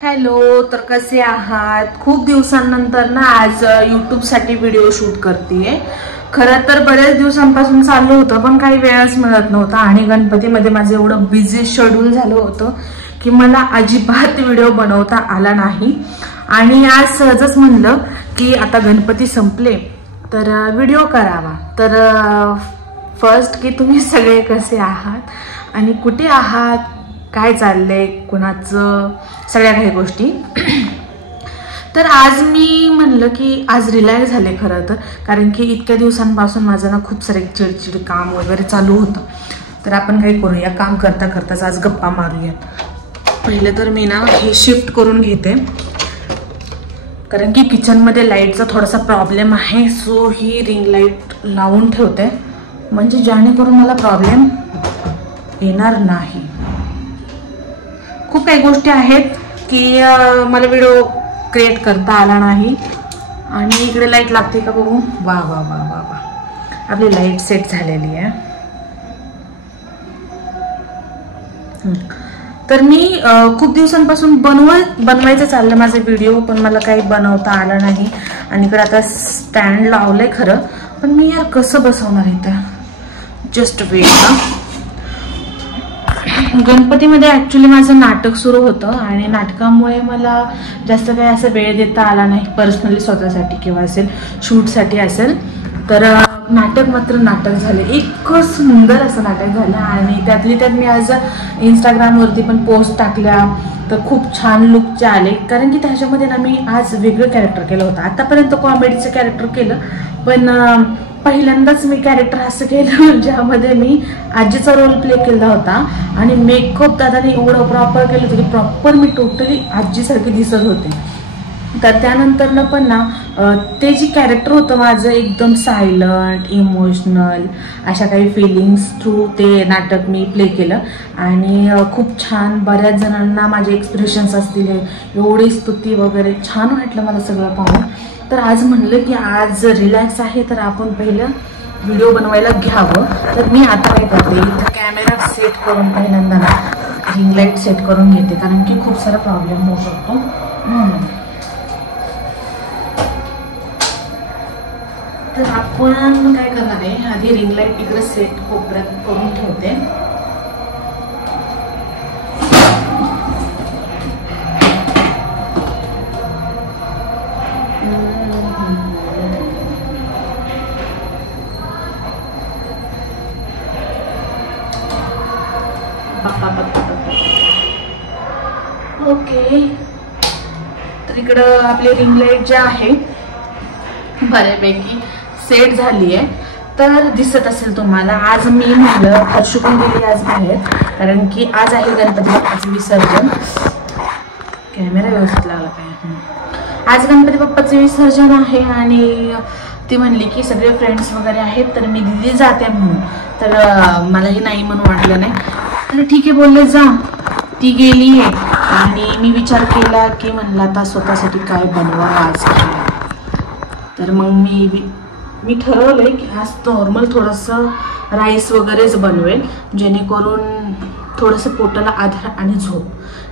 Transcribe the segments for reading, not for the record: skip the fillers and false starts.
Hello, तर कसे आहात? खूप दिवसांनंतर ना आज यूट्यूब साठी व्हिडिओ शूट करतेय। खरं तर बरेच दिवसांपासून चालू होतं पण काही वेळच मिळत नव्हता आणि गणपतीमध्ये माझं एवढं बिझी शेड्यूल झालं होतं की मला अजिबात व्हिडिओ बनवता आला नाही। आणि आज सहजच म्हणलं की आता गणपती संपले तर व्हिडिओ करावा। तर फर्स्ट की तुम्ही सगळे कसे आहात आणि कुठे आहात, काय चाललंय, कुणाचं, सगळ्या काही गोष्टी। तर आज मी म्हणलं की आज रिलॅक्स झाले खरं तर, कारण की इतक्या दिवसांपासून माझं ना खूप सारे चिडचिड काम वगैरे चालू होतं। तर आपण काय करूया, काम करता करताच आज गप्पा मारूयात। पहिले तर मी ना हे शिफ्ट करून घेते कारण की किचनमध्ये लाईटचा थोडासा प्रॉब्लेम आहे। सो ही रिंग लाईट लावून ठेवते म्हणजे जेणेकरून मला प्रॉब्लेम येणार नाही। खूप काही गोष्टी आहेत की मला व्हिडिओ क्रिएट करता आला नाही। आणि इकडे लाईट लागते का बघू। वा वा वा वा वा, आपली लाईट सेट झालेली आहे। तर मी खूप दिवसांपासून बनवायचं चाललं माझे व्हिडिओ, पण मला काही बनवता आलं नाही। आणि इकडे आता स्टँड लावलंय खरं, पण मी यार कसं बसवणार इथं। Just weight. गणपतीमध्ये ऍक्च्युली माझं नाटक सुरू होतं आणि नाटकामुळे मला जास्त काही असं वेळ देता आला नाही पर्सनली, स्वतःसाठी किंवा असेल शूटसाठी असेल तर। नाटक मात्र नाटक झाले, इतकं सुंदर असं नाटक झालं। आणि त्यातली त्यात मी आज इंस्टाग्रामवरती पण पोस्ट टाकल्या तर खूप छान लुकचे आले, कारण की त्याच्यामध्ये ना मी आज वेगळं कॅरेक्टर केलं होतं। आतापर्यंत कॉमेडीचं कॅरेक्टर केलं, पण पहिल्यांदाच मी कॅरेक्टर असं केलं ज्यामध्ये मी आजीचा रोल प्ले केला होता। आणि मेकअप दादाने एवढं प्रॉपर केलं होतं की प्रॉपर मी टोटली आजीसारखी दिसत होते। तर त्यानंतर पण ना ते जे कॅरेक्टर होतं माझं एकदम सायलंट, इमोशनल, अशा काही फिलिंग्स थ्रू ते नाटक मी प्ले केलं। आणि खूप छान, बऱ्याच जणांना माझे एक्सप्रेशन्स असतील, एवढी स्तुती वगैरे छान वाटलं मला सगळं पाहून। तर आज म्हणलं की आज रिलॅक्स आहे तर आपण पहिलं व्हिडिओ बनवायला घ्यावं। तर मी आता काय करते, इथं कॅमेरा सेट करून पहिल्यांदा ना रिंग लाईट सेट करून घेते, कारण की खूप सारा प्रॉब्लेम होऊ शकतो। तर आपण काय करणार आहे, आधी रिंग लाईट इकडे सेट कोपऱ्यात करून ठेवते। ओके, तर इकडं आपली रिंग लाईट जे आहे बऱ्यापैकी सेट झाली आहे। तर दिसत असेल तुम्हाला, आज मी म्हणलं हर्षू पण गेली आज बाहेर, कारण की आज आहे गणपती बाप्पाचं विसर्जन। कॅमेरा व्यवस्थित लागला काय। आज गणपती बाप्पाचं विसर्जन आहे आणि ती म्हणली की सगळे फ्रेंड्स वगैरे आहेत तर मी दिदी जाते म्हणून। तर मलाही नाही म्हणून वाटलं नाही, तर ठीक आहे बोलले जा। ती गेली आहे आणि मी विचार केला की म्हणलं आता स्वतःसाठी काय बनवा आज। तर मग मी ठरवलंय की आज नॉर्मल थोडंसं राईस वगैरेच बनवेल, जेणेकरून थोडंसं पोटाला आधार आणि झोप,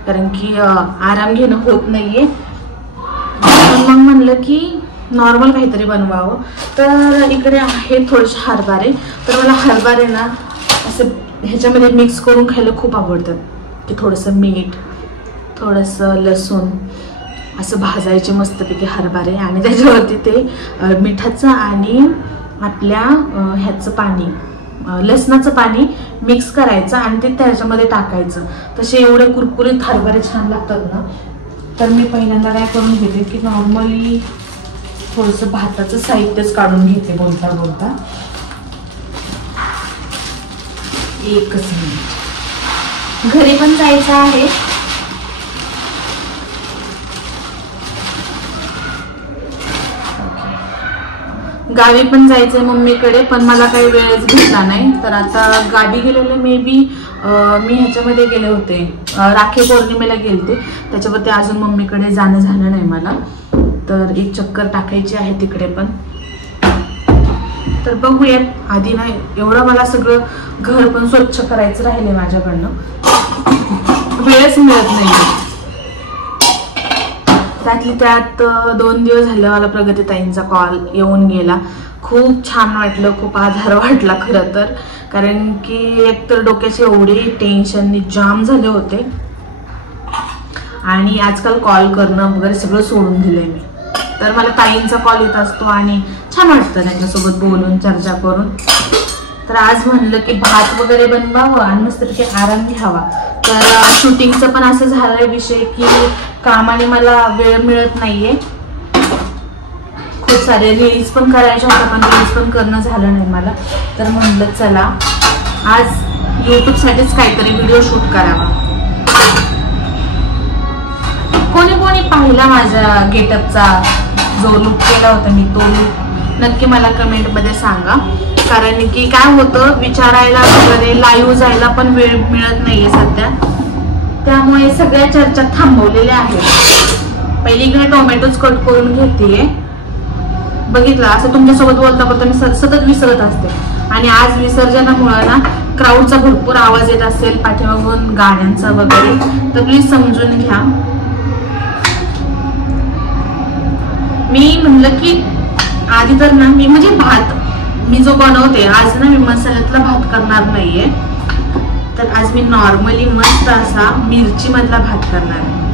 कारण की आराम घेणं होत नाहीये। मग म्हणलं की नॉर्मल काहीतरी बनवावं। तर इकडे आहे थोडेसे हरभरे, तर मला हरभरे ना असं ह्याच्यामध्ये मिक्स करून खायला खूप आवडतात, की थोडंसं मीठ, थोडंसं लसूण असं भाजायचे मस्तपैकी हरभरे आणि त्याच्यावरती ते मिठाचं आणि आपल्या ह्याचं पाणी, लसणाचं पाणी मिक्स करायचं आणि ते त्याच्यामध्ये टाकायचं। तसे एवढे कुरकुरीत हरभरे छान लागतात ना। तर मी पहिल्यांदा काय करून घेते की नॉर्मली थोडंसं भाताचं साहित्यच काढून घेते बोलता बोलता। एकच मिनिट, घरी पण जायचं आहे। गावी पण जायचंय मम्मीकडे, पण मला काही वेळच भेटला नाही। तर आता गावी गेलेले मे बी मी ह्याच्यामध्ये गेले होते, राखी पौर्णिमेला गेलते, त्याच्यावरती अजून मम्मीकडे जाणं झालं नाही मला। तर एक चक्कर टाकायची आहे तिकडे पण। तर बघूयात, आधी नाही एवढं मला सगळं घर पण स्वच्छ करायचं राहिले माझ्याकडनं, वेळच मिळत नाही। त्यातली त्यात 2 दिवस झाले मला प्रगतीताईंचा कॉल येऊन गेला. खूप छान वाटलं, खूप आधार वाटला खरं तर. कारण की एकतर डोक्याचे एवढे टेन्शननी जाम झाले होते आणि आजकाल कॉल करणं वगैरे सगळं सोडून दिलंय मी. तर मला ताईंचा कॉल येत असतो आणि छान वाटतं त्यांच्यासोबत बोलून चर्चा करून. तर आज म्हणलं की भात वगैरे बनवावं आणि मस्तपैकी आराम घ्यावा. तर शूटिंगचं पण असं झालंय विषय की कामाने मला वेळ मिळत नाहीये. खूप सारे रील्स पण करायच्या होत्या पण रील्स पण करणं झालं नाही मला. तर म्हणलं चला आज यूट्यूबसाठीच काहीतरी व्हिडिओ शूट करावा. कोणी कोणी पाहिला माझ्या गेटअपचा जो लुक केला होता मी, तो लुक नक्की मला कमेंटमध्ये सांगा. कारण की काय होतं, विचारायला वगैरे लाईव्ह जायला पण वेळ मिळत नाहीये सध्या. त्यामुळे सगळ्या चर्चा थांबवलेल्या आहेत. पहिलीकडे टोमॅटोच कट करून घेतेय. बघितलं असं तुमच्यासोबत बोलता बोलता मी सतत विसरत असते. आणि आज विसर्जनामुळे ना क्राऊडचा भरपूर आवाज येत असेल पाठीमागून गाण्यांचा वगैरे, तर प्लीज समजून घ्या. मी म्हणलं की आधी तर ना मी म्हणजे भात मी जो बनवते आज ना मी मसाल्यातला भात करणार नाहीये. तर आज मी नॉर्मली मस्त असा मिरची मधला भात करणार आहे.